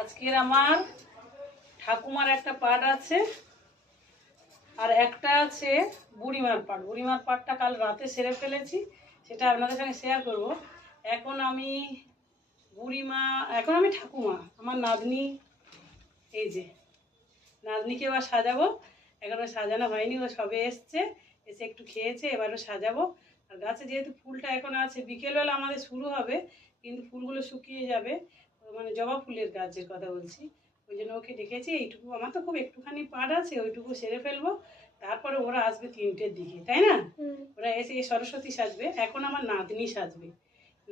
আজকের আমার ঠাকুমার একটা পাঠ আছে আর একটা আছে বুড়িমার পাঠ। বুড়িমার পাঠটা কাল রাতে সেরে ফেলেছি, সেটা আপনাদের সঙ্গে শেয়ার করব। এখন আমি ঠাকুমা, আমার নাতনি, এই যে নাতনিকে এবার সাজাবো। এখনো সাজানো হয়নি, ও সবে এসছে, এসে একটু খেয়েছে, এবারও সাজাবো। আর গাছে যেহেতু ফুলটা এখন আছে, বিকেলবেলা আমাদের শুরু হবে, কিন্তু ফুলগুলো শুকিয়ে যাবে, মানে জবা ফুলের গাছের কথা বলছি, ওই জন্য ওকে ডেকেছি। এইটুকু আমার তো খুব একটুখানি পাট আছে, ওইটুকু সেরে ফেলবো, তারপরে ওরা আসবে 3টের দিকে, তাই না? ওরা এসে সরস্বতী সাজবে, এখন আমার নাতনি সাজবে।